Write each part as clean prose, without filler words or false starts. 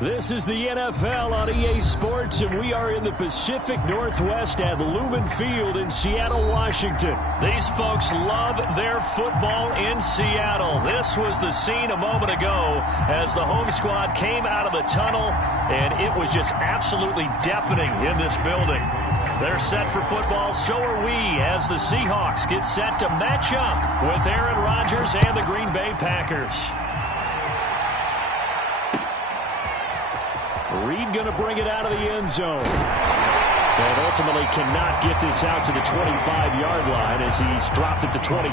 This is the NFL on EA Sports, and we are in the Pacific Northwest at Lumen Field in Seattle, Washington. These folks love their football in Seattle. This was the scene a moment ago as the home squad came out of the tunnel, and it was just absolutely deafening in this building. They're set for football, so are we, as the Seahawks get set to match up with Aaron Rodgers and the Green Bay Packers. Reed going to bring it out of the end zone. And ultimately cannot get this out to the 25-yard line as he's dropped it to 23.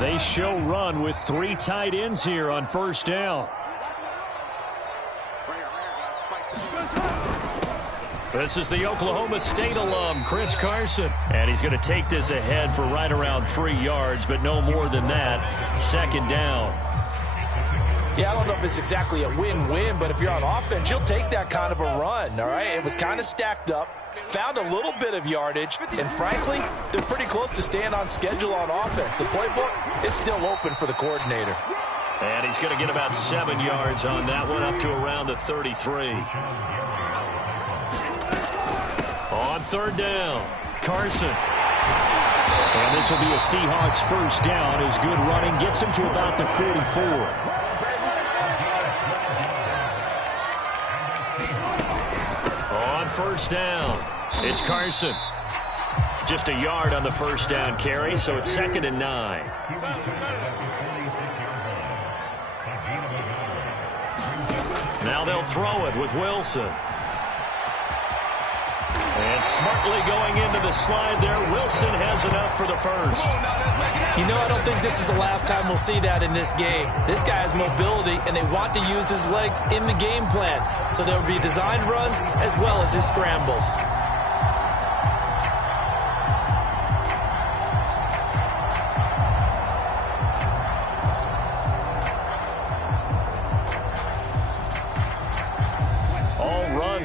They show run with 3 tight ends here on first down. This is the Oklahoma State alum, Chris Carson. And he's going to take this ahead for right around 3 yards, but no more than that. Second down. Yeah, I don't know if it's exactly a win-win, but if you're on offense, you'll take that kind of a run, all right? It was kind of stacked up, found a little bit of yardage, and frankly, they're pretty close to staying on schedule on offense. The playbook is still open for the coordinator. And he's going to get about 7 yards on that one, up to around the 33. On third down, Carson. And this will be a Seahawks first down as good running gets him to about the 44. On first down, it's Carson. Just a yard on the first down carry, so it's 2nd and 9. Now they'll throw it with Wilson. And smartly going into the slide there, Wilson has enough for the first. You know, I don't think this is the last time we'll see that in this game. This guy has mobility, and they want to use his legs in the game plan. So there will be designed runs as well as his scrambles.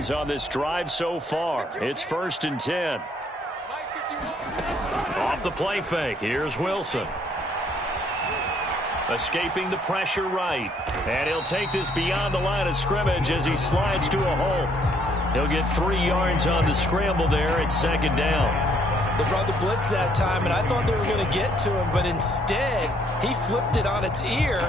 On this drive so far. It's 1st and 10. Off the play fake. Here's Wilson. Escaping the pressure right. And he'll take this beyond the line of scrimmage as he slides to a hole. He'll get 3 yards on the scramble there at 2nd down. They brought the blitz that time, and I thought they were going to get to him, but instead he flipped it on its ear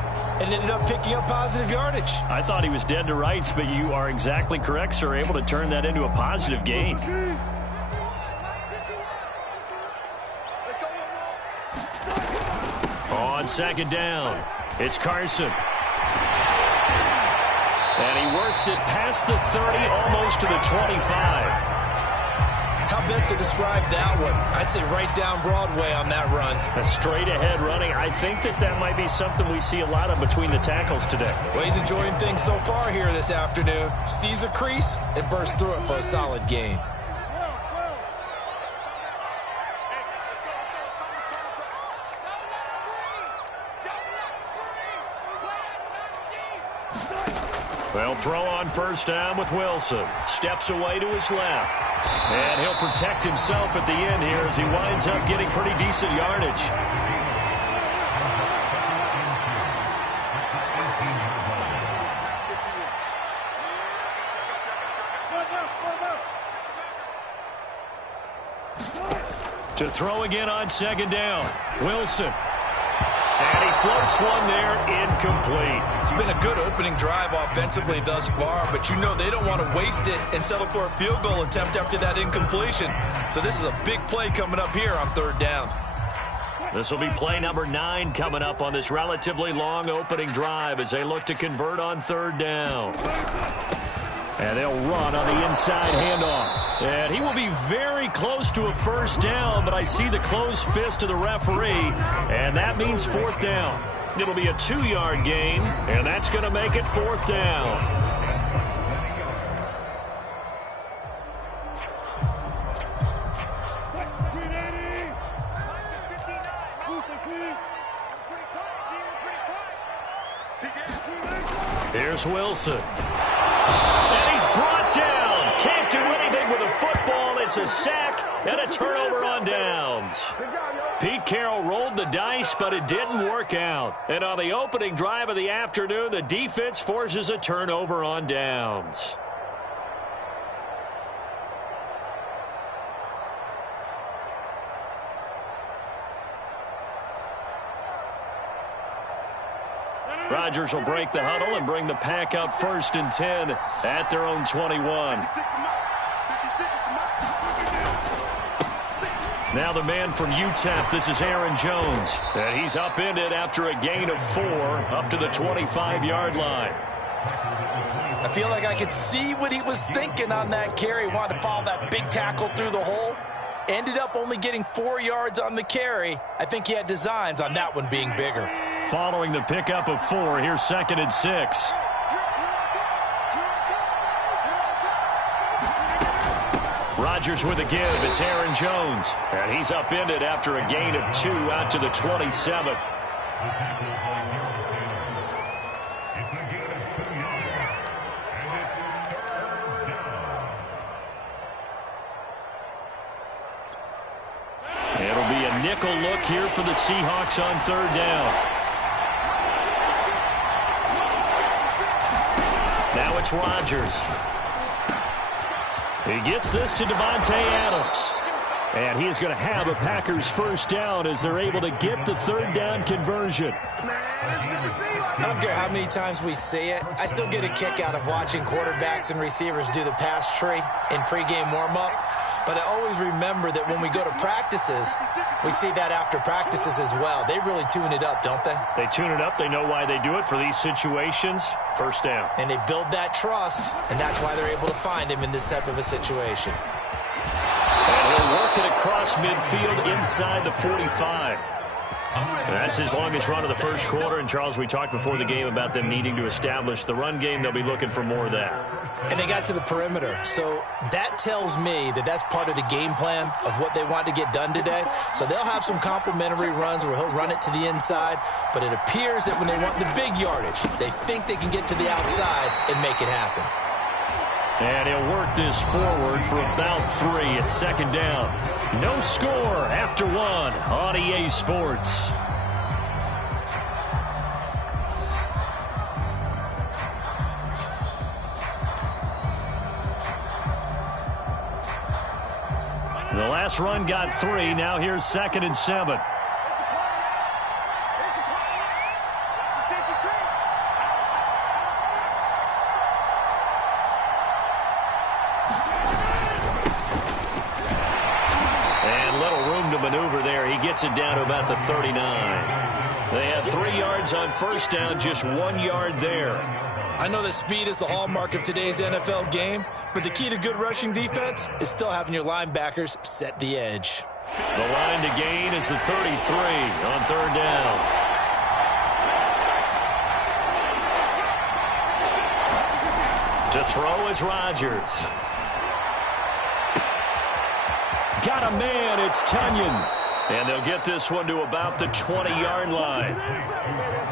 and ended up picking up positive yardage. I thought he was dead to rights, but you are exactly correct, sir. Able to turn that into a positive gain. On 2nd down, it's Carson. And he works it past the 30, almost to the 25. How best to describe that one? I'd say right down Broadway on that run. A straight ahead running. I think that might be something we see a lot of between the tackles today. Well, he's enjoying things so far here this afternoon. Sees a crease and bursts through it for a solid gain. They'll throw on first down with Wilson. Steps away to his left. And he'll protect himself at the end here as he winds up getting pretty decent yardage. To throw again on 2nd down, Wilson. And he floats one there, incomplete. It's been a good opening drive offensively thus far, but you know they don't want to waste it and settle for a field goal attempt after that incompletion. So this is a big play coming up here on 3rd down. This will be play number 9 coming up on this relatively long opening drive as they look to convert on 3rd down. And they'll run on the inside handoff. And he will be very close to a first down, but I see the closed fist of the referee, and that means 4th down. It'll be a 2-yard gain, and that's going to make it 4th down. Here's Wilson. And he's brought down. Can't do anything with a football. It's a sack, And a turnover on downs. Pete Carroll rolled the dice, but it didn't work out. And on the opening drive of the afternoon, the defense forces a turnover on downs. Rodgers will break the huddle and bring the pack up 1st and 10 at their own 21. Now the man from UTEP, this is Aaron Jones. And he's upended after a gain of 4 up to the 25-yard line. I feel like I could see what he was thinking on that carry. Wanted to follow that big tackle through the hole. Ended up only getting 4 yards on the carry. I think he had designs on that one being bigger. Following the pickup of 4, here's 2nd and 6. Rodgers with a give. It's Aaron Jones. And he's upended after a gain of 2 out to the 27. It'll be a nickel look here for the Seahawks on 3rd down. Now it's Rodgers. He gets this to Devontae Adams. And he's going to have a Packers 1st down as they're able to get the 3rd down conversion. I don't care how many times we say it. I still get a kick out of watching quarterbacks and receivers do the pass tree in pregame warm-up. But I always remember that when we go to practices, we see that after practices as well. They really tune it up, don't they? They tune it up. They know why they do it for these situations. 1st down. And they build that trust, and that's why they're able to find him in this type of a situation. And he'll work it across midfield inside the 45. And that's his longest run of the 1st quarter. And, Charles, we talked before the game about them needing to establish the run game. They'll be looking for more of that. And they got to the perimeter. So that tells me that that's part of the game plan of what they want to get done today. So they'll have some complimentary runs where he'll run it to the inside. But it appears that when they want the big yardage, they think they can get to the outside and make it happen. And he'll work this forward for about 3 at 2nd down. No score after 1 on EA Sports. The last run got 3. Now here's 2nd and 7. Maneuver there. He gets it down to about the 39. They had 3 yards on 1st down, just 1 yard there. I know that speed is the hallmark of today's NFL game, but the key to good rushing defense is still having your linebackers set the edge. The line to gain is the 33 on 3rd down. To throw is Rodgers. Got a man, it's Tunyon. And they'll get this one to about the 20-yard line.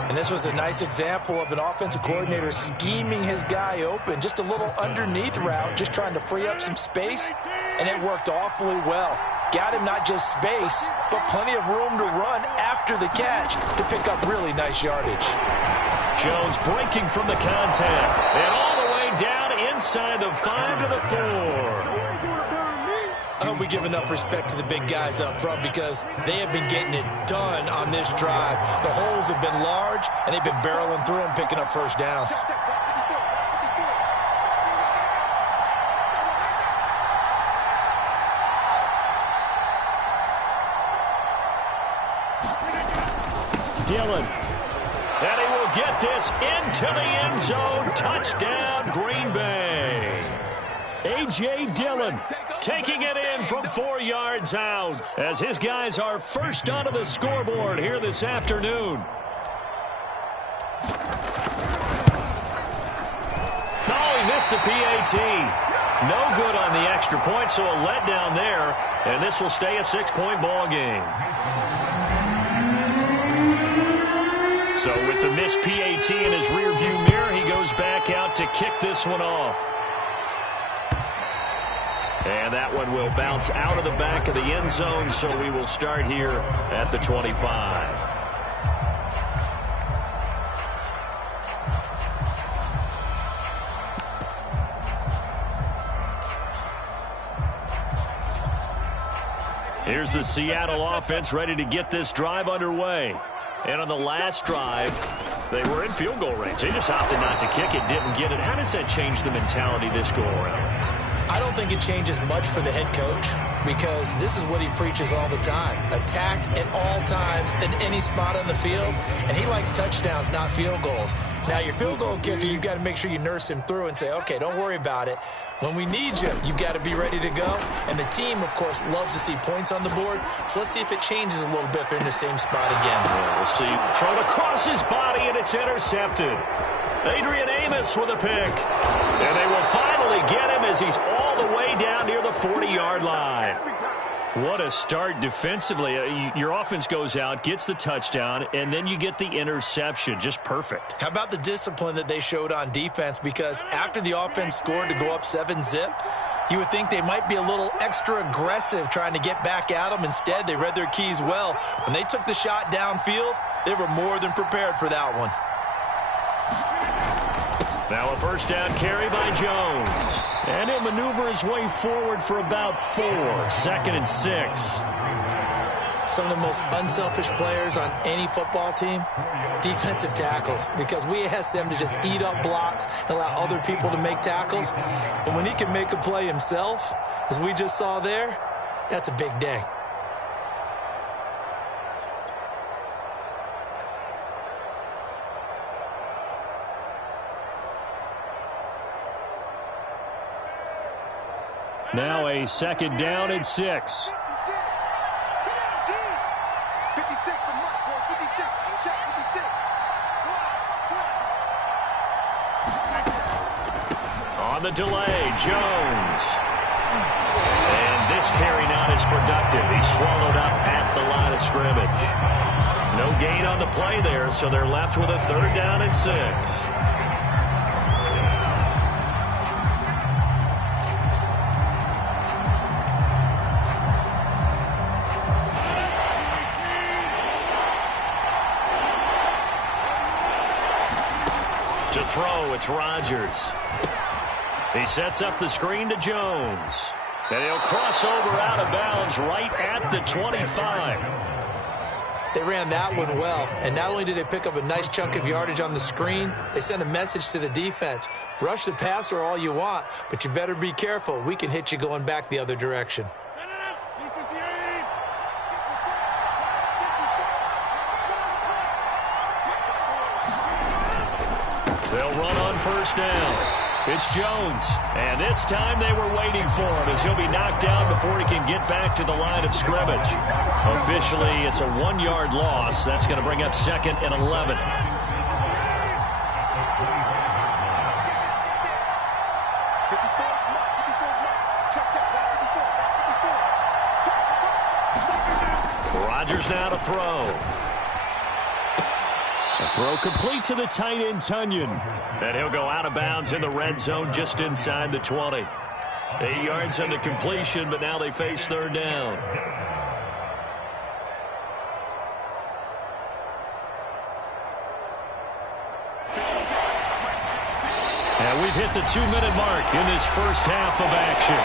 And this was a nice example of an offensive coordinator scheming his guy open. Just a little underneath route, just trying to free up some space. And it worked awfully well. Got him not just space, but plenty of room to run after the catch to pick up really nice yardage. Jones breaking from the contact. And all the way down inside the 5 to the 4. I hope we give enough respect to the big guys up front because they have been getting it done on this drive. The holes have been large, and they've been barreling through them, picking up 1st downs. Dillon. And he will get this into the end zone. Touchdown, Green Bay. A.J. Dillon taking it in from 4 yards out as his guys are first onto the scoreboard here this afternoon. Oh, he missed the PAT. No good on the extra point, so a letdown there, and this will stay a 6-point ball game. So with the missed PAT in his rearview mirror, he goes back out to kick this one off. And that one will bounce out of the back of the end zone, so we will start here at the 25. Here's the Seattle offense ready to get this drive underway. And on the last drive, they were in field goal range. They just opted not to kick it, didn't get it. How does that change the mentality this go around? I don't think it changes much for the head coach because this is what he preaches all the time. Attack at all times in any spot on the field, and he likes touchdowns, not field goals. Now, your field goal kicker, you've got to make sure you nurse him through and say, okay, don't worry about it. When we need you, you've got to be ready to go. And the team, of course, loves to see points on the board. So let's see if it changes a little bit if they're in the same spot again. Yeah, we'll see. Thrown across his body, and it's intercepted. Adrian Amos with a pick. And they will finally get him as he's all the way down near the 40-yard line. What a start defensively. Your offense goes out, gets the touchdown, and then you get the interception. Just perfect. How about the discipline that they showed on defense? Because after the offense scored to go up 7-zip, you would think they might be a little extra aggressive trying to get back at them. Instead, they read their keys well. When they took the shot downfield, they were more than prepared for that one. Now a first down carry by Jones. And he'll maneuver his way forward for about 4. 2nd and 6. Some of the most unselfish players on any football team, defensive tackles, because we ask them to just eat up blocks and allow other people to make tackles. But when he can make a play himself, as we just saw there, that's a big day. Now a 2nd down and 6. On the delay, Jones. And this carry not as productive. He's swallowed up at the line of scrimmage. No gain on the play there, so they're left with a 3rd down and 6. To throw, it's Rodgers. He sets up the screen to Jones. And he'll cross over out of bounds right at the 25. They ran that one well. And not only did they pick up a nice chunk of yardage on the screen, they sent a message to the defense. Rush the passer all you want, but you better be careful. We can hit you going back the other direction. They'll run on first down. It's Jones. And this time they were waiting for him as he'll be knocked down before he can get back to the line of scrimmage. Officially, it's a 1-yard loss. That's going to bring up 2nd and 11. Rodgers now to throw. A throw complete to the tight end, Tunyon. And he'll go out of bounds in the red zone just inside the 20. 8 yards on the completion, but now they face 3rd down. And we've hit the 2-minute mark in this first half of action.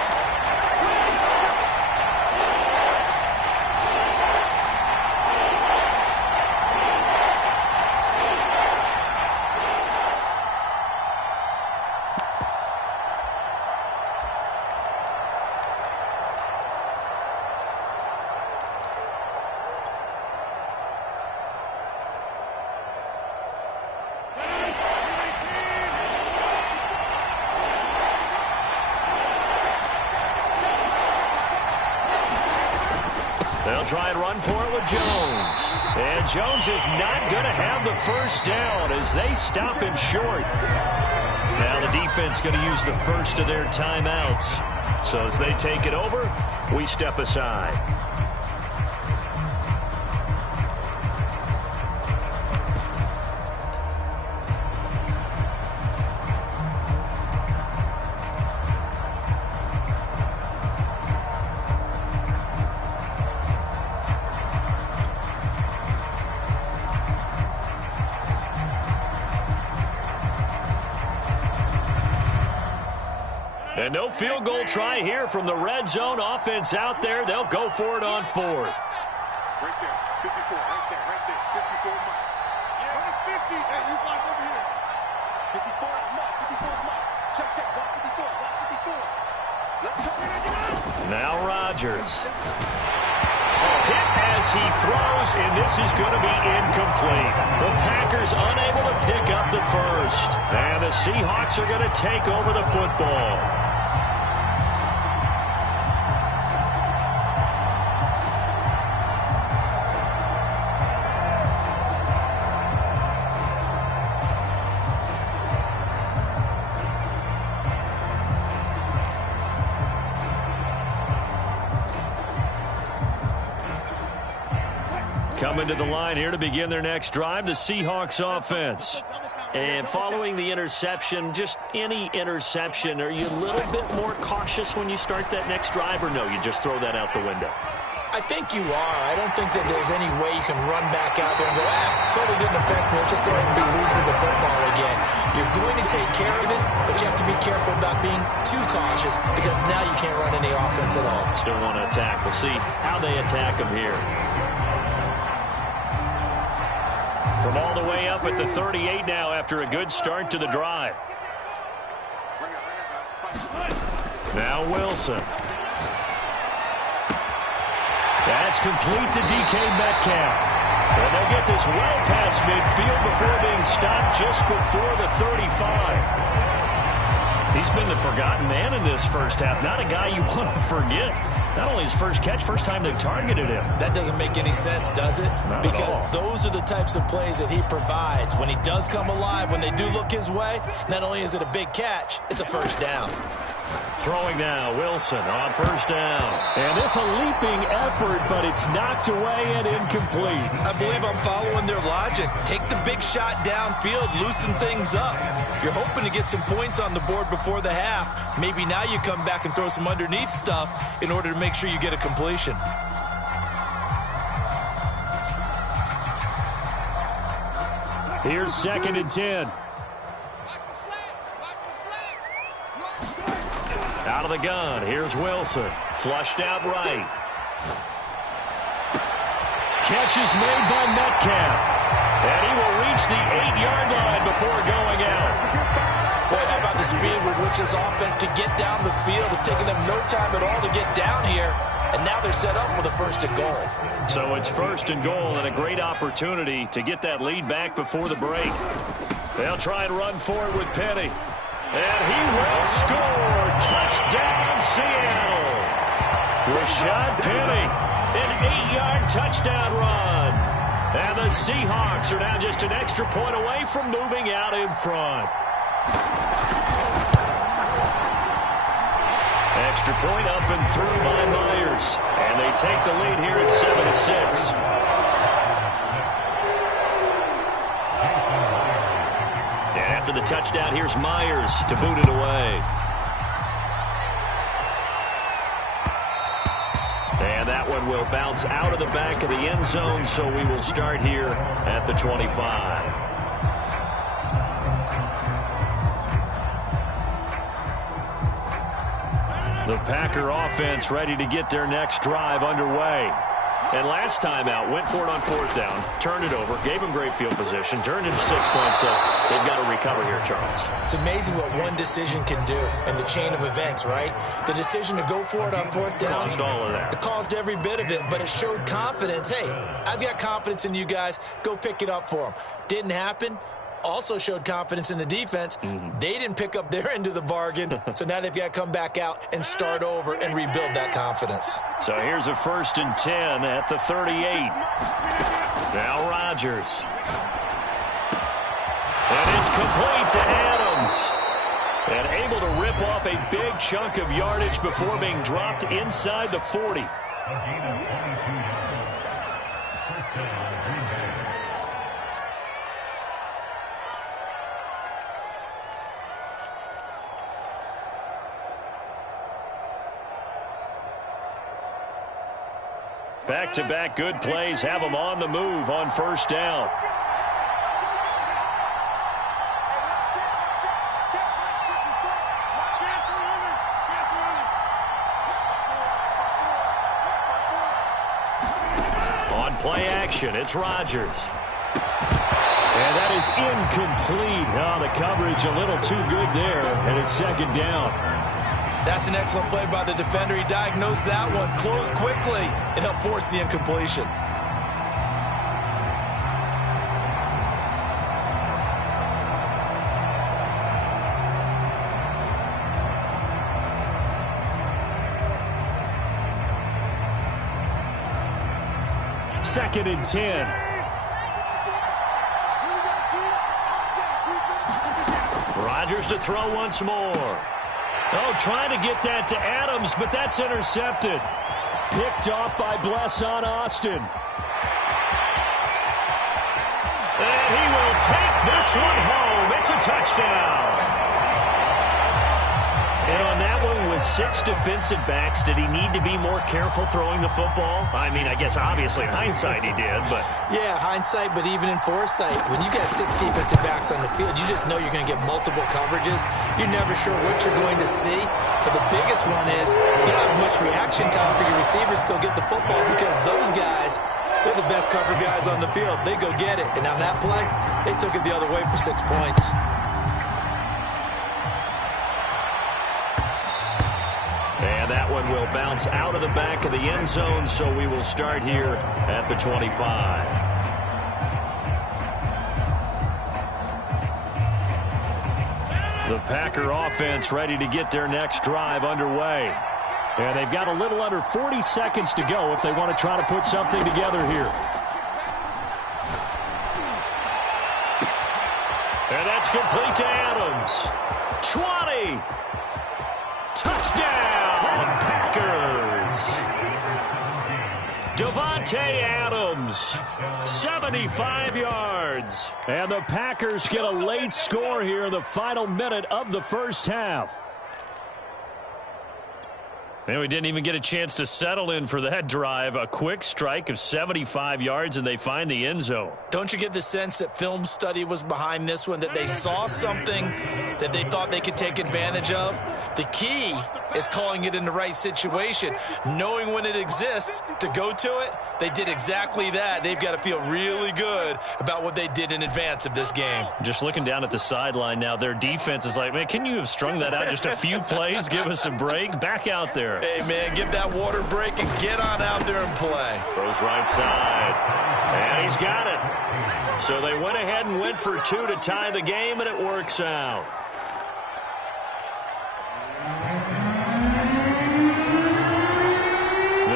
They'll try and run for it with Jones. And Jones is not going to have the first down as they stop him short. Now the defense going to use the first of their timeouts. So as they take it over, we step aside. And no field goal try here from the red zone. Offense out there. They'll go for it on fourth. Right there. 54. Right there. Right there. 54 mark. Yeah. 50. Hey, you block over here. 54 mark. 54 mark. Check, check. Block 54. Block 54. Let's go. Now Rodgers. Hit as he throws, and this is going to be incomplete. The Packers unable to pick up the first. And the Seahawks are going to take over the football. Coming to the line here to begin their next drive, the Seahawks offense. And following the interception, just any interception, are you a little bit more cautious when you start that next drive, or no, you just throw that out the window? I think you are. I don't think that there's any way you can run back out there and go, totally didn't affect me. Let's just go ahead and be losing the football again. You're going to take care of it, but you have to be careful about being too cautious because now you can't run any offense at all. Still want to attack. We'll see how they attack them here. From all the way up at the 38 now after a good start to the drive. Now Wilson. That's complete to DK Metcalf. And they'll get this well past midfield before being stopped just before the 35. He's been the forgotten man in this first half. Not a guy you want to forget. Not only his first catch, first time they've targeted him. That doesn't make any sense, does it? Not because at all. Those are the types of plays that he provides. When he does come alive, when they do look his way, not only is it a big catch, it's a first down. Throwing now, Wilson on first down. And this a leaping effort, but it's knocked away and incomplete. I believe I'm following their logic. Take the big shot downfield, loosen things up. You're hoping to get some points on the board before the half. Maybe now you come back and throw some underneath stuff in order to make sure you get a completion. Here's 2nd and 10. Out of the gun, here's Wilson. Flushed out right. Catch is made by Metcalf. And he will reach the 8-yard line before going out. Boy, how about the speed with which this offense could get down the field? It's taken them no time at all to get down here. And now they're set up for the 1st and goal. So it's 1st and goal and a great opportunity to get that lead back before the break. They'll try and run forward with Penny. And he will score. Touchdown, Seattle. Rashad Penny, an 8-yard touchdown run. And the Seahawks are now just an extra point away from moving out in front. Extra point up and through by Myers. And they take the lead here at 7-6. After the touchdown, here's Myers to boot it away. And that one will bounce out of the back of the end zone, so we will start here at the 25. The Packer offense ready to get their next drive underway. And last time out, went for it on 4th down, turned it over, gave them great field position, turned into 6 points, so they've got to recover here, Charles. It's amazing what one decision can do in the chain of events, right? The decision to go for it on 4th down. Caused all of that. It caused every bit of it, but it showed confidence. Hey, I've got confidence in you guys. Go pick it up for them. Didn't happen. Also showed confidence in the defense. They didn't pick up their end of the bargain, so now they've got to come back out and start over and rebuild that confidence. So here's a 1st and 10 at the 38. Now Rodgers. And it's complete to Adams. And able to rip off a big chunk of yardage before being dropped inside the 40. Back-to-back good plays have them on the move on 1st down. On play action, it's Rodgers. And that is incomplete. Oh, the coverage a little too good there, and it's second down. That's an excellent play by the defender. He diagnosed that one, closed quickly, and helped force the incompletion. Second and 10. Rodgers to throw once more. Oh, trying to get that to Adams, but that's intercepted. Picked off by Blesson Austin. And he will take this one home. It's a touchdown. And on that one, with 6 defensive backs, did he need to be more careful throwing the football? I mean, I guess obviously in hindsight he did, but... Yeah, hindsight, but even in foresight, when you got 6 defensive backs on the field, you just know you're going to get multiple coverages. You're never sure what you're going to see. But the biggest one is you don't have much reaction time for your receivers to go get the football because those guys, they're the best cover guys on the field. They go get it. And on that play, they took it the other way for 6 points. And that one will bounce out of the back of the end zone, so we will start here at the 25. The Packer offense ready to get their next drive underway. And they've got a little under 40 seconds to go if they want to try to put something together here. And that's complete to Adams. 20. Touchdown, Packers. Davante Adams, 75 yards. And the Packers get a late score here in the final minute of the first half. And we didn't even get a chance to settle in for that drive. A quick strike of 75 yards, and they find the end zone. Don't you get the sense that film study was behind this one, that they saw something that they thought they could take advantage of? The key is calling it in the right situation, knowing when it exists to go to it. They did exactly that. They've got to feel really good about what they did in advance of this game. Just looking down at the sideline now, their defense is like, man, can you have strung that out just a few plays? Give us a break. Back out there. Hey, man, give that water break and get on out there and play. Throws right side. And he's got it. So they went ahead and went for 2 to tie the game, and it works out.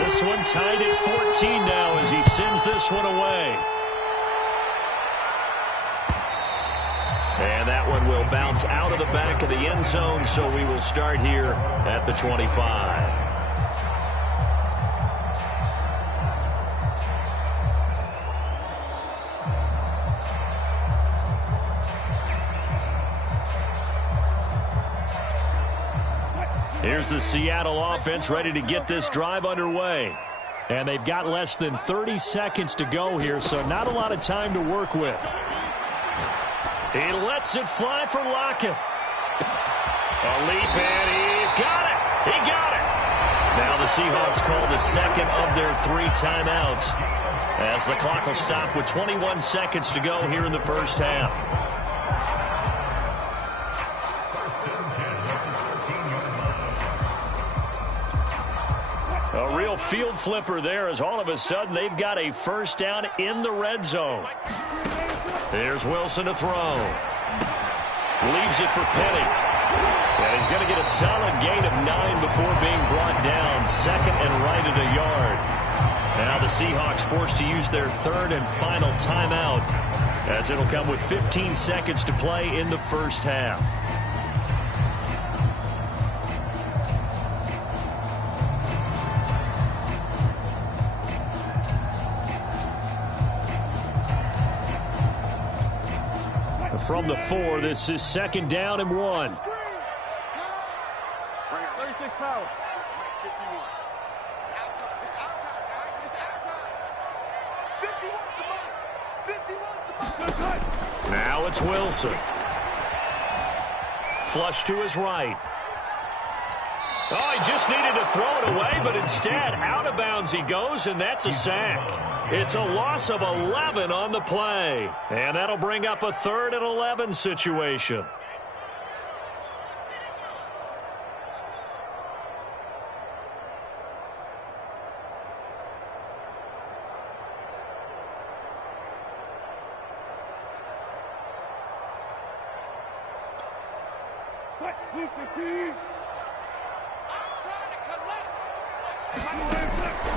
This one tied at 14 now as he sends this one away. And that one will bounce out of the back of the end zone, so we will start here at the 25. Here's the Seattle offense ready to get this drive underway. And they've got less than 30 seconds to go here, so not a lot of time to work with. He lets it fly for Lockett. A leap, and he's got it. He got it. Now the Seahawks call the second of their 3 timeouts as the clock will stop with 21 seconds to go here in the first half. A real field flipper there as all of a sudden they've got a first down in the red zone. There's Wilson to throw. Leaves it for Penny. And he's going to get a solid gain of 9 before being brought down. Second and right at a yard. Now the Seahawks forced to use their 3rd and final timeout as it'll come with 15 seconds to play in the first half. From the 4, this is 2nd down and 1. 36 power. 51. It's our time. It's our time, guys. It's our time. 51's the mark. 51's the mark. Now it's Wilson. Flush to his right. Oh, he just needed to throw it away, but instead, out of bounds he goes, and that's a sack. It's a loss of 11 on the play. And that'll bring up a 3rd and 11 situation.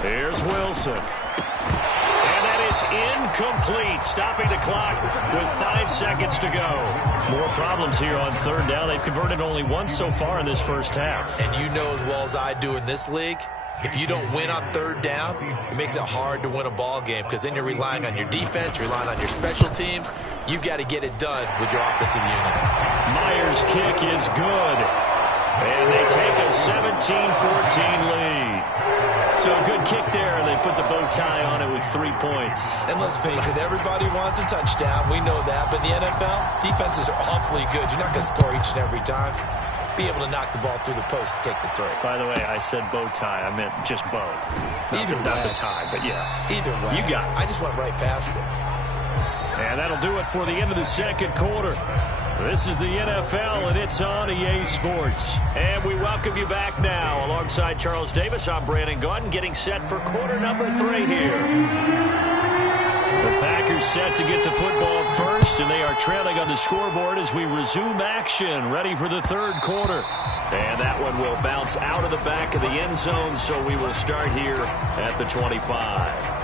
Here's Wilson. And that is incomplete, stopping the clock with 5 seconds to go. More problems here on 3rd down. They've converted only once so far in this first half. And you know as well as I do in this league, if you don't win on 3rd down, it makes it hard to win a ball game because then you're relying on your defense, you're relying on your special teams. You've got to get it done with your offensive unit. Myers' kick is good. And they take a 17-14 lead. So a good kick there, and they put the bow tie on it with 3 points. And let's face it, everybody wants a touchdown. We know that. But in the NFL, defenses are awfully good. You're not going to score each and every time. Be able to knock the ball through the post and take the 3. By the way, I said bow tie. I meant just bow. Not the tie, but yeah. Either way. You got it. I just went right past it. And that'll do it for the end of the second quarter. This is the NFL, and it's on EA Sports. And we welcome you back now. Alongside Charles Davis, I'm Brandon Gaudin, getting set for quarter number 3 here. The Packers set to get the football first, and they are trailing on the scoreboard as we resume action, ready for the 3rd quarter. And that one will bounce out of the back of the end zone, so we will start here at the 25.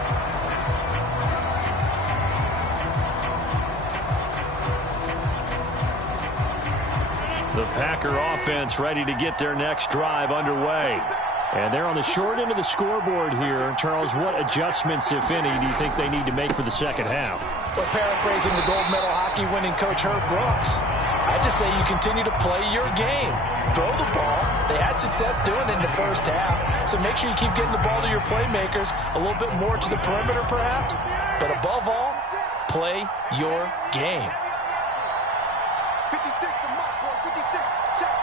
The Packer offense ready to get their next drive underway. And they're on the short end of the scoreboard here. Charles, what adjustments, if any, do you think they need to make for the second half? Well, paraphrasing the gold medal hockey winning coach Herb Brooks, I just say you continue to play your game. Throw the ball. They had success doing it in the first half. So make sure you keep getting the ball to your playmakers, a little bit more to the perimeter perhaps. But above all, play your game. 56 to Mark, boys. 56. Shot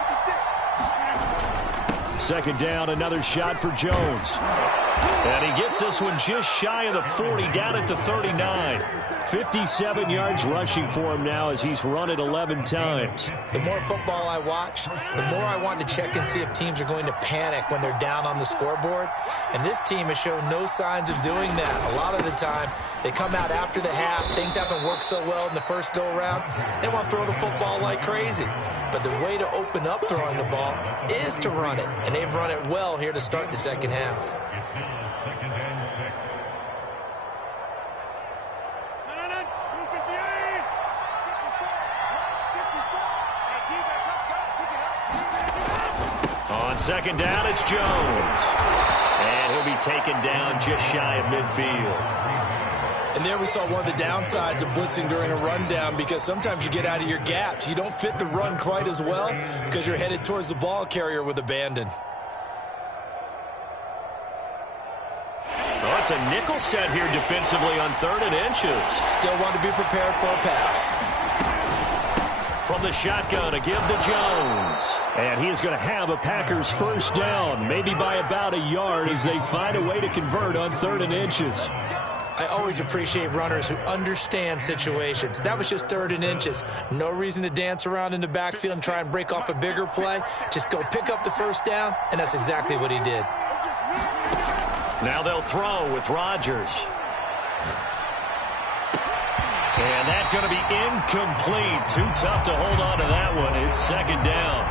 56. Second down, another shot for Jones. And he gets this one just shy of the 40, down at the 39. 57 yards rushing for him now as he's run it 11 times. The more football I watch, the more I want to check and see if teams are going to panic when they're down on the scoreboard. And this team has shown no signs of doing that. A lot of the time, they come out after the half. Things haven't worked so well in the first go-around. They want to throw the football like crazy. But the way to open up throwing the ball is to run it. And they've run it well here to start the second half. On second down, it's Jones. And he'll be taken down just shy of midfield. And there we saw one of the downsides of blitzing during a rundown, because sometimes you get out of your gaps. You don't fit the run quite as well because you're headed towards the ball carrier with abandon. Oh, it's a nickel set here defensively on 3rd and inches. Still want to be prepared for a pass. From the shotgun, a give to Jones. And he is going to have a Packers first down, maybe by about a yard as they find a way to convert on 3rd and inches. I always appreciate runners who understand situations. That was just 3rd and inches. No reason to dance around in the backfield and try and break off a bigger play. Just go pick up the first down, and that's exactly what he did. Now they'll throw with Rodgers. And that's going to be incomplete. Too tough to hold on to that one. It's second down.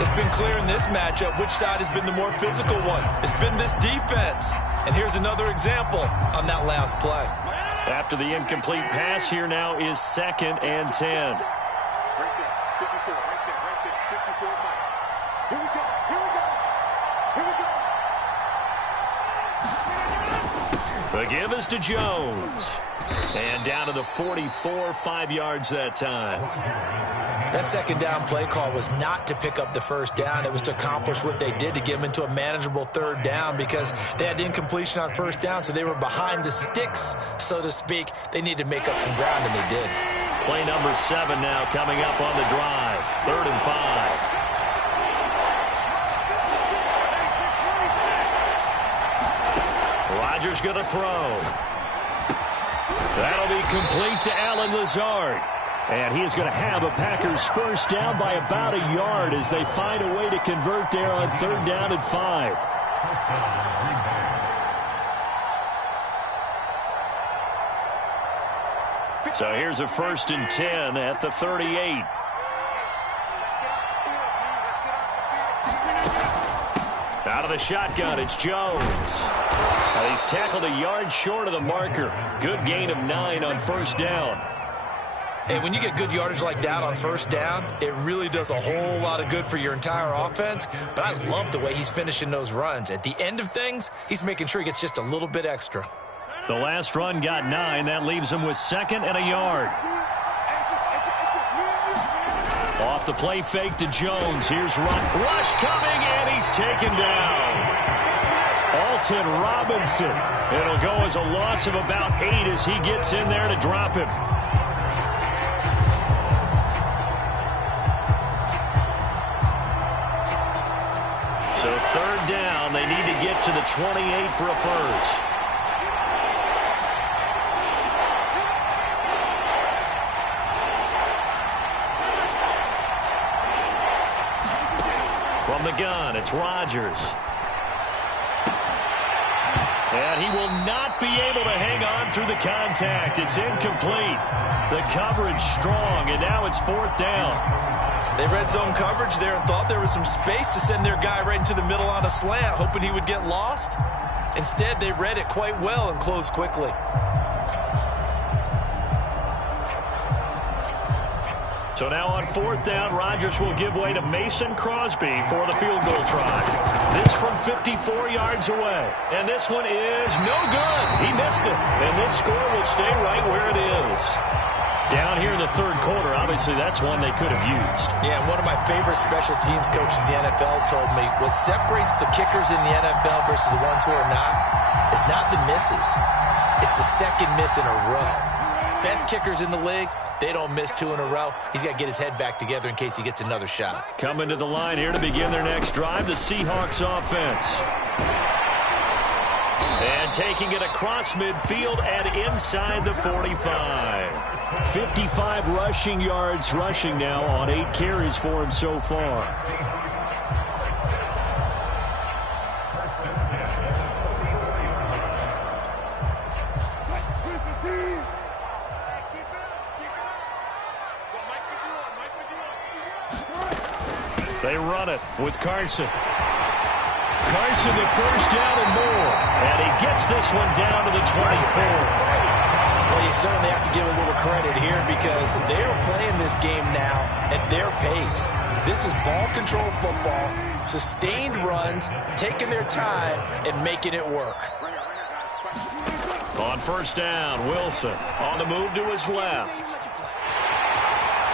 It's been clear in this matchup which side has been the more physical one. It's been this defense. And here's another example on that last play. After the incomplete pass, here now is 2nd and 10. Right there. 54. Right there. Right there. 54 Mike. Here we go. Here we go. Here we go. The give is to Jones. And down to the 44, 5 yards that time. That second down play call was not to pick up the first down. It was to accomplish what they did, to get them into a manageable 3rd down, because they had incompletion on first down, so they were behind the sticks, so to speak. They needed to make up some ground, and they did. Play number 7 now coming up on the drive. 3rd and 5. Rodgers going to throw. That'll be complete to Allen Lazard. And he is going to have a Packers first down by about a yard as they find a way to convert there on 3rd down and 5. So here's a 1st and 10 at the 38. Out of the shotgun, it's Jones. He's tackled a yard short of the marker. Good gain of 9 on 1st down. And when you get good yardage like that on 1st down, it really does a whole lot of good for your entire offense. But I love the way he's finishing those runs. At the end of things, he's making sure he gets just a little bit extra. The last run got 9. That leaves him with 2nd and a yard. Off the play fake to Jones. Here's Rush coming, and he's taken down. Alton Robinson. It'll go as a loss of about 8 as he gets in there to drop him. So 3rd down, they need to get to the 28 for a first. From the gun, it's Rodgers. And he will not be able to hang on through the contact. It's incomplete. The coverage strong, and now it's 4th down. They read zone coverage there and thought there was some space to send their guy right into the middle on a slant, hoping he would get lost. Instead, they read it quite well and closed quickly. So now on 4th down, Rodgers will give way to Mason Crosby for the field goal try. This from 54 yards away. And this one is no good. He missed it. And this score will stay right where it is. Down here in the 3rd quarter, obviously that's one they could have used. Yeah, and one of my favorite special teams coaches in the NFL told me what separates the kickers in the NFL versus the ones who are not is not the misses. It's the 2nd miss in a row. Best kickers in the league, they don't miss 2 in a row. He's got to get his head back together in case he gets another shot. Coming to the line here to begin their next drive, the Seahawks offense. And taking it across midfield and inside the 45. 55 rushing yards rushing now on 8 carries for him so far. They run it with Carson. Carson, the first down and more. And he gets this one down to the 24. Well, you certainly have to give a little credit here because they are playing this game now at their pace. This is ball control football, sustained runs, taking their time, and making it work. On 1st down, Wilson on the move to his left.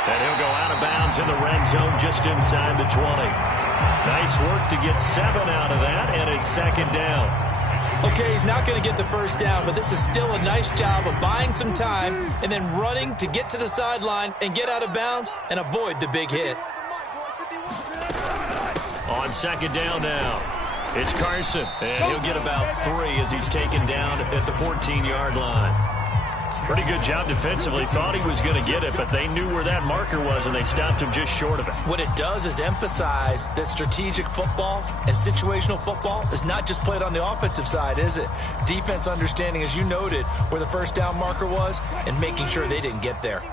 And he'll go out of bounds in the red zone just inside the 20. Nice work to get 7 out of that, and it's 2nd down. Okay, he's not going to get the first down, but this is still a nice job of buying some time and then running to get to the sideline and get out of bounds and avoid the big hit. On 2nd down now, it's Carson, and he'll get about 3 as he's taken down at the 14-yard line. Pretty good job defensively. Thought he was going to get it, but they knew where that marker was, and they stopped him just short of it. What it does is emphasize that strategic football and situational football is not just played on the offensive side, is it? Defense understanding, as you noted, where the first down marker was and making sure they didn't get there.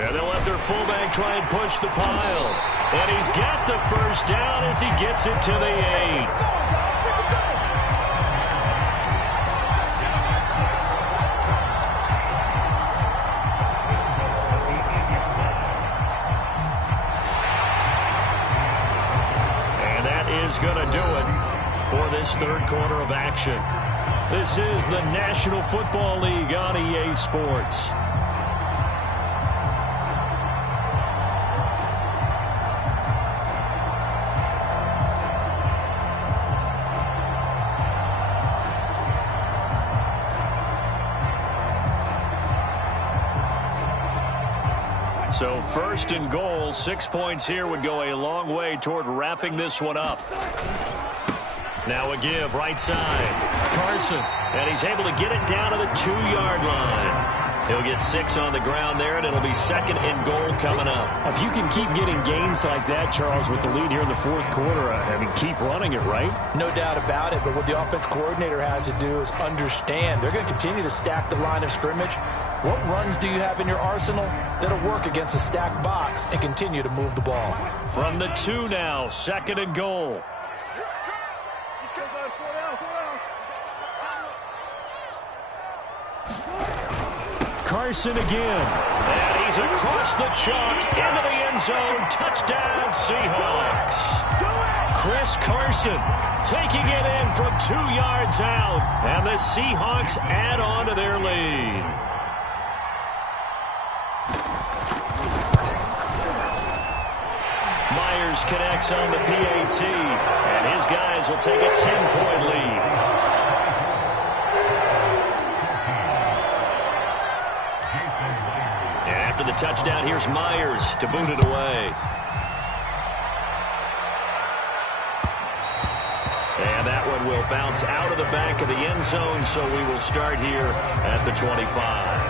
And they'll let their fullback try and push the pile. And he's got the first down as he gets it to the 8. Is going to do it for this 3rd quarter of action. This is the National Football League on EA Sports. So first and goal, 6 points here would go a long way toward wrapping this one up. Now a give, right side. Carson, and he's able to get it down to the 2-yard line. He'll get 6 on the ground there, and it'll be second and goal coming up. If you can keep getting gains like that, Charles, with the lead here in the fourth quarter, I mean, keep running it, right? No doubt about it, but what the offense coordinator has to do is understand they're going to continue to stack the line of scrimmage. What runs do you have in your arsenal that'll work against a stacked box and continue to move the ball? From the 2 now, second and goal. Carson again. And he's across the chalk into the end zone. Touchdown, Seahawks. Chris Carson taking it in from 2 yards out. And the Seahawks add on to their lead. Myers connects on the PAT. And his guys will take a 10-point lead. After the touchdown, here's Myers to boot it away. And that one will bounce out of the back of the end zone, so we will start here at the 25.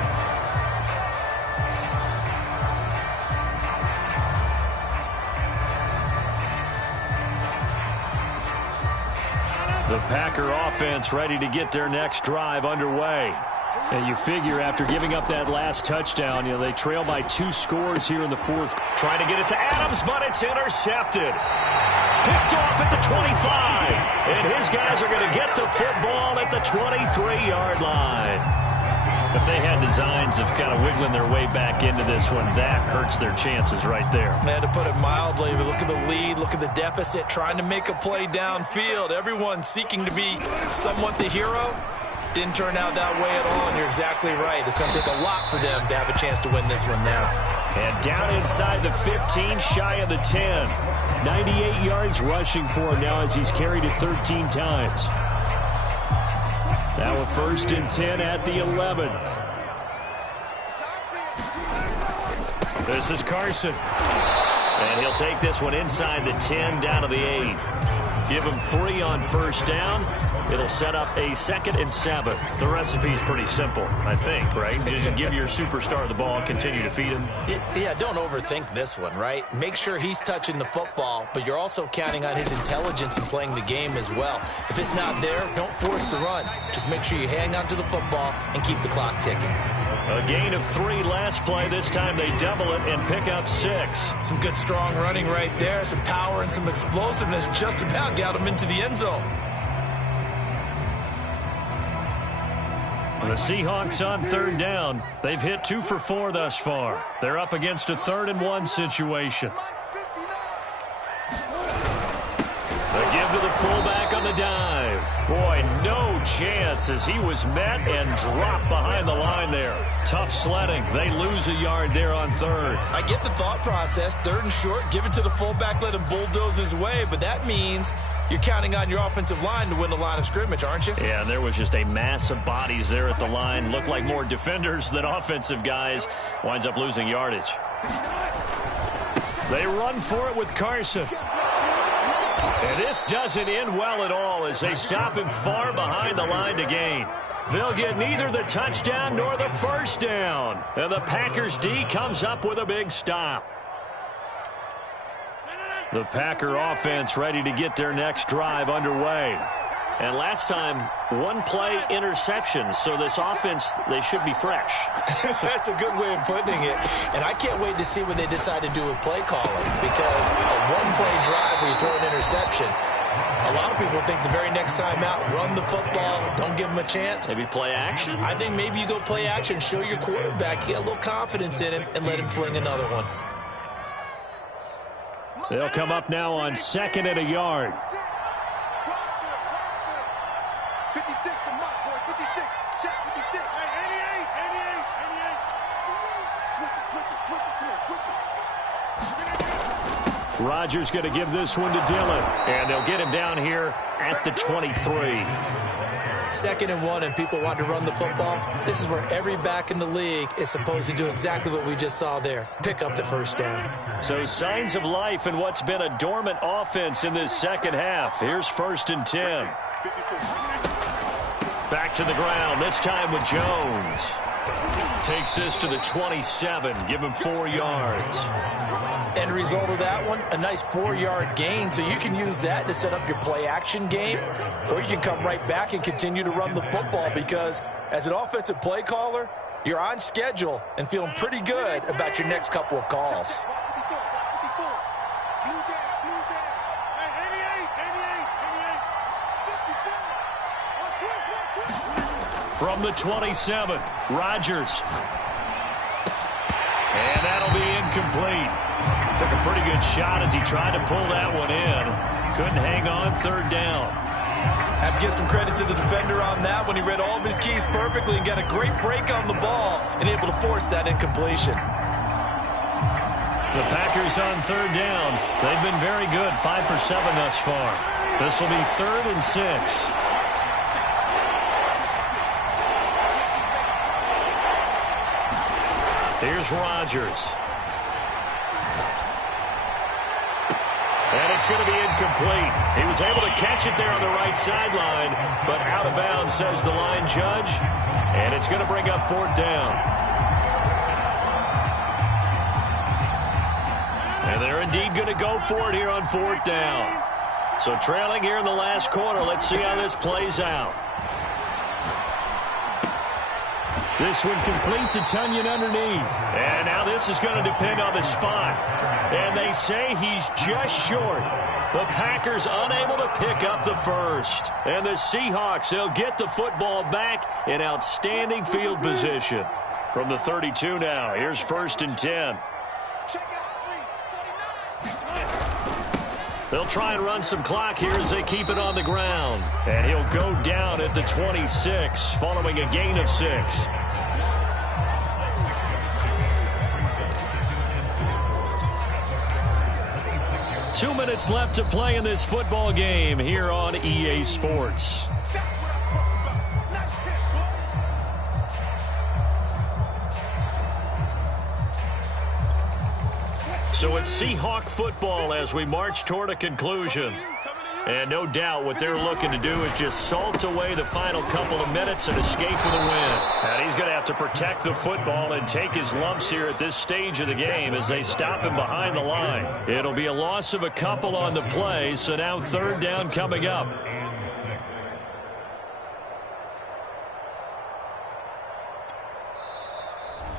The Packer offense ready to get their next drive underway. And you figure after giving up that last touchdown, you know, they trail by 2 scores here in the fourth. Trying to get it to Adams, but it's intercepted. Picked off at the 25. And his guys are going to get the football at the 23-yard line. If they had designs of kind of wiggling their way back into this one, that hurts their chances right there. They had to put it mildly. But look at the lead. Look at the deficit. Trying to make a play downfield. Everyone seeking to be somewhat the hero. Didn't turn out that way at all, and you're exactly right. It's going to take a lot for them to have a chance to win this one now. And down inside the 15, shy of the 10. 98 yards rushing for him now as he's carried it 13 times. Now a first and 10 at the 11. This is Carson. And he'll take this one inside the 10, down to the 8. Give him 3 on first down. It'll set up a 2nd and 7. The recipe's pretty simple, I think, right? Just give your superstar the ball, continue to feed him. Yeah, don't overthink this one, right? Make sure he's touching the football, but you're also counting on his intelligence in playing the game as well. If it's not there, don't force the run. Just make sure you hang on to the football and keep the clock ticking. A gain of 3 last play. This time they double it and pick up 6. Some good, strong running right there. Some power and some explosiveness just about got him into the end zone. The Seahawks on third down. They've hit 2 for 4 thus far. They're up against a 3rd and 1 situation. A give to the fullback on the dive. Boy, no chance as he was met and dropped behind the line there. Tough sledding. They lose a yard there on 3rd. I get the thought process. 3rd and short, give it to the fullback, let him bulldoze his way, but that means you're counting on your offensive line to win the line of scrimmage, aren't you? Yeah, and there was just a mass of bodies there at the line. Looked like more defenders than offensive guys. Winds up losing yardage. They run for it with Carson. And this doesn't end well at all as they stop him far behind the line to gain. They'll get neither the touchdown nor the first down. And the Packers D comes up with a big stop. The Packer offense ready to get their next drive underway. And last time, 1-play interception. So this offense, they should be fresh. That's a good way of putting it. And I can't wait to see what they decide to do with play calling. Because a 1-play drive where you throw an interception, a lot of people think the very next time out, run the football, don't give them a chance. Maybe play action? I think maybe you go play action, show your quarterback, get a little confidence in him, and let him fling another one. They'll come up now on 2nd and a yard. 56 to Mike, boys. 56. Check 56. Hey, 88. Switch it. Come on, Rodgers going to give this one to Dillon. And they'll get him down here at the 23. 2nd and 1 and people want to run the football, this is where every back in the league is supposed to do exactly what we just saw there, pick up the first down. So signs of life in what's been a dormant offense in this second half. Here's 1st and 10. Back to the ground, this time with Jones. Takes this to the 27, give him 4 yards. End result of that one, a nice 4-yard gain, so you can use that to set up your play-action game, or you can come right back and continue to run the football because as an offensive play caller, you're on schedule and feeling pretty good about your next couple of calls. From the 27, Rodgers. And that'll be incomplete. Took a pretty good shot as he tried to pull that one in. Couldn't hang on, 3rd down. Have to give some credit to the defender on that when he read all of his keys perfectly and got a great break on the ball and able to force that incompletion. The Packers on 3rd down. They've been very good, 5 for 7 thus far. This will be 3rd and 6. Here's Rodgers. And it's going to be incomplete. He was able to catch it there on the right sideline, but out of bounds, says the line judge. And it's going to bring up 4th down. And they're indeed going to go for it here on 4th down. So trailing here in the last quarter. Let's see how this plays out. This one complete to Tunyon underneath. And now this is going to depend on the spot. And they say he's just short. The Packers unable to pick up the first. And the Seahawks, they'll get the football back in outstanding field position. From the 32 now, here's 1st and 10. They'll try and run some clock here as they keep it on the ground. And he'll go down at the 26 following a gain of 6. Two minutes left to play in this football game here on EA Sports. So it's Seahawk football as we march toward a conclusion. And no doubt what they're looking to do is just salt away the final couple of minutes and escape with a win. And he's going to have to protect the football and take his lumps here at this stage of the game as they stop him behind the line. It'll be a loss of a couple on the play, so now 3rd down coming up.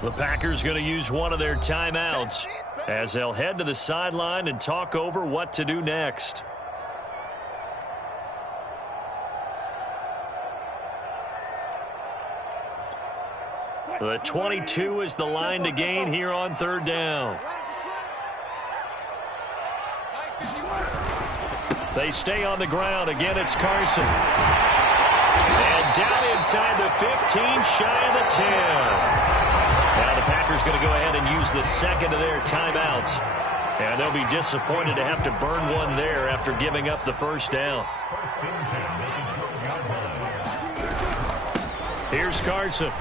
The Packers going to use one of their timeouts as they'll head to the sideline and talk over what to do next. The 22 is the line to gain here on 3rd down. They stay on the ground. Again, it's Carson. And down inside the 15, shy of the 10. Now the Packers going to go ahead and use the 2nd of their timeouts. And they'll be disappointed to have to burn one there after giving up the 1st down. Here's Carson,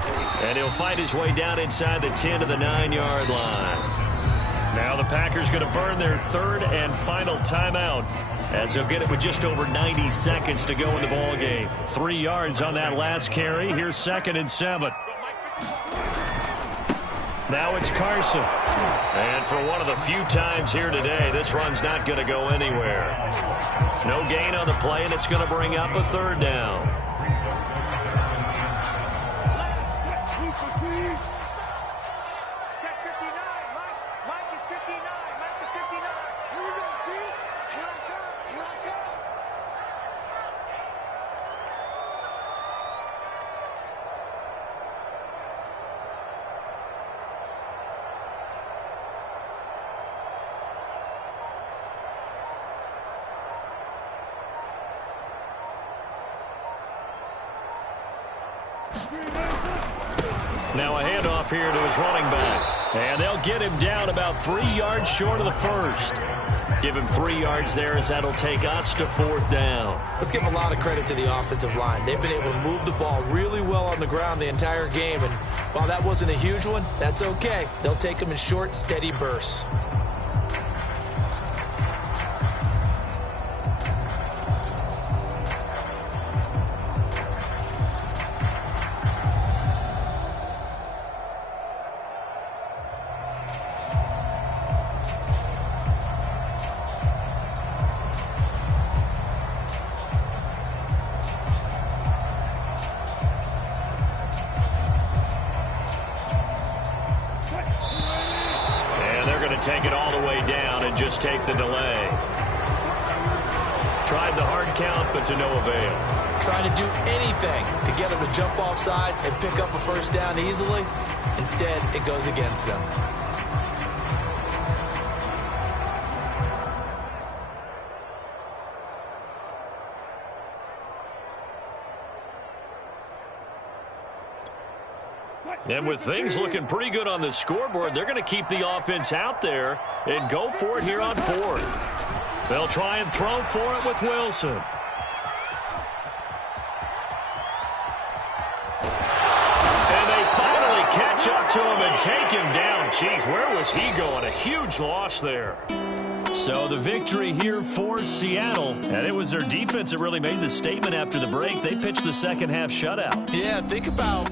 and he'll fight his way down inside the 10 to the 9-yard line. Now the Packers going to burn their 3rd and final timeout as they'll get it with just over 90 seconds to go in the ball game. 3 yards on that last carry. Here's 2nd and 7. Now it's Carson. And for one of the few times here today, this run's not going to go anywhere. No gain on the play, and it's going to bring up a 3rd down. Now a handoff here to his running back. And they'll get him down about 3 yards short of the first. Give him 3 yards there as that'll take us to 4th down. Let's give a lot of credit to the offensive line. They've been able to move the ball really well on the ground the entire game. And while that wasn't a huge one, that's okay. They'll take them in short, steady bursts. Take it all the way down and just take the delay. Tried the hard count, but to no avail. Trying to do anything to get them to jump off sides and pick up a first down easily. Instead, it goes against them. And with things looking pretty good on the scoreboard, they're going to keep the offense out there and go for it here on 4th. They'll try and throw for it with Wilson. And they finally catch up to him and take him down. Jeez, where was he going? A huge loss there. So the victory here for Seattle. And it was their defense that really made the statement after the break. They pitched the second half shutout. Yeah, think about